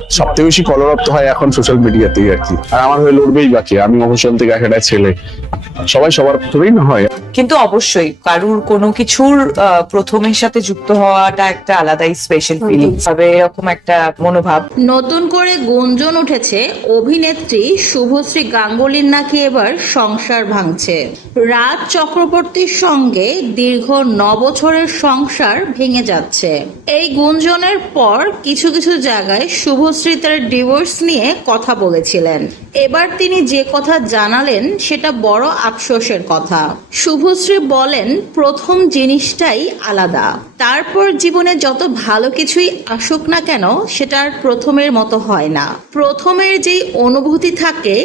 সবথেকে বেশি কলরব তো হয় এখন সোশ্যাল মিডিয়াতেই আর কি। আর আমার হয়ে লড়বেই বাকি, আমি মফস্বল থেকে একটা ছেলে, সবাই সবার প্রথমেই না হয়। কিন্তু অবশ্যই কারুর কোনো কিছুর প্রথমের সাথে যুক্ত হওয়াটা একটা আলাদাই স্পেশাল ফিলিংস হবে, এরকম একটা মনোভাব। নতুন করে গুঞ্জন উঠেছে অভিনেত্রী শুভশ্রী গাঙ্গুলির নাকি এবার সংসার ভাঙছে। রাজ চক্রবর্তীর সঙ্গে দীর্ঘ 9 বছরের সংসার ভেঙে যাচ্ছে। এই গুঞ্জনের পর কিছু কিছু জায়গায় শুভশ্রী তার ডিভোর্স নিয়ে কথা বলেছিলেন। এবার তিনি যে কথা জানালেন সেটা বড় আফসোসের কথা। শুভশ্রী বলেন, প্রথম জিনিসটাই আলাদা। তারপর জীবনে যত ভালো কিছুই আসুক না কেন সেটা আর প্রথমের মতো হয় না। প্রথমের যেই অনুভূতি থাকে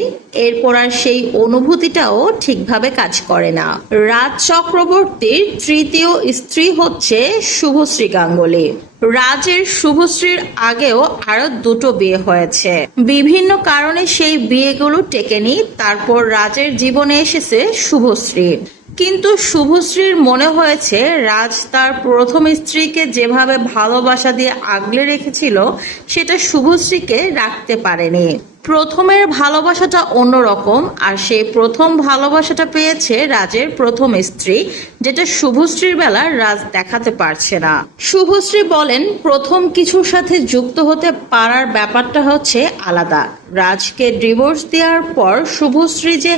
এরপর আর সেই অনুভূতিটাও ঠিকভাবে কাজ করে না। রাজ চক্রবর্তীর তৃতীয় স্ত্রী হচ্ছে শুভশ্রী গাঙ্গুলি। রাজের শুভশ্রীর আগেও আরো 2টো বিয়ে হয়েছে। বিভিন্ন কারণে সেই বিয়েগুলো টেকেনি। তারপর রাজের জীবনে এসেছে শুভশ্রী। কিন্তু শুভশ্রীর মনে হয়েছে রাজ তার প্রথম স্ত্রীকে যেভাবে ভালোবাসা দিয়ে আগলে রেখেছিল সেটা শুভশ্রীকে রাখতে পারেনি। প্রথমের ভালোবাসাটা অন্যরকম, আর সেই প্রথম ভালোবাসাটা পেয়েছে রাজের প্রথম স্ত্রী, যেটা শুভশ্রীর বেলা রাজ দেখাতে পারছে না। শুভশ্রী বলেন, প্রথম কিছুর সাথে যুক্ত হতে পারার ব্যাপারটা হচ্ছে আলাদা। রাজকে ডিভোর্স দেওয়ার পর শুভশ্রী যে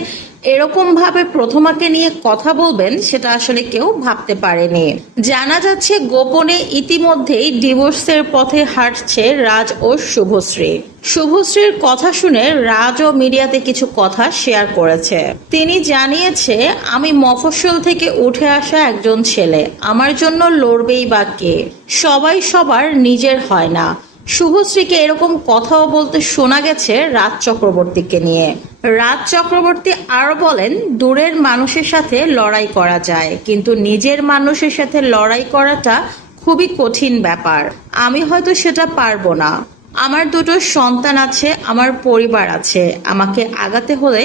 এরকম ভাবে প্রথমাকে নিয়ে কথা বলবেন সেটা আসলে কেউ ভাবতে পারেনি। জানা যাচ্ছে গোপনে ইতিমধ্যেই ডিভোর্সের পথে হাঁটছে রাজ ও শুভশ্রী। শুভশ্রীর কথা শুনে রাজও মিডিয়াতে কিছু কথা শেয়ার করেছে। তিনি জানিয়েছে, আমি মফস্বল থেকে উঠে আসা একজন ছেলে, আমার জন্য লড়বেই বা কে? সবাই সবার নিজের হয় না। শুভশ্রীকে এরকম কথাও বলতে শোনা গেছে রাজ চক্রবর্তীকে নিয়ে। রাজ চক্রবর্তী আরো বলেন, দূরের মানুষের সাথে লড়াই করা যায়, কিন্তু নিজের মানুষের সাথে লড়াই করাটা খুবই কঠিন ব্যাপার। আমি হয়তো সেটা পারবো না। আমার 2টো সন্তান আছে, আমার পরিবার আছে। আমাকে আগাতে হলে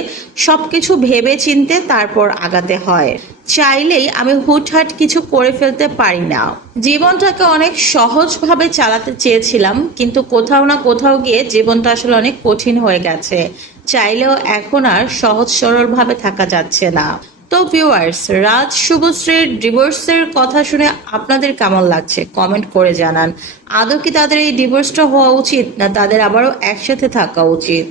সবকিছু ভেবে চিনতে তারপর আগাতে হয়। চাইলেই আমি হুটহাট কিছু করে ফেলতে পারি না। জীবনটাকে অনেক সহজভাবে চালাতে চেয়েছিলাম, কিন্তু কোথাও না কোথাও গিয়ে জীবনটা আসলে অনেক কঠিন হয়ে গেছে। চাইলেও এখন আর সহজ সরল ভাবে থাকা যাচ্ছে না। তো ভিউয়ার্স, রাজ শুভশ্রীর ডিভোর্সের কথা শুনে আপনাদের কেমন লাগছে কমেন্ট করে জানান। আদৌ কি তাদের এই ডিভোর্সটা হওয়া উচিত, না তাদের আবারও একসাথে থাকা উচিত?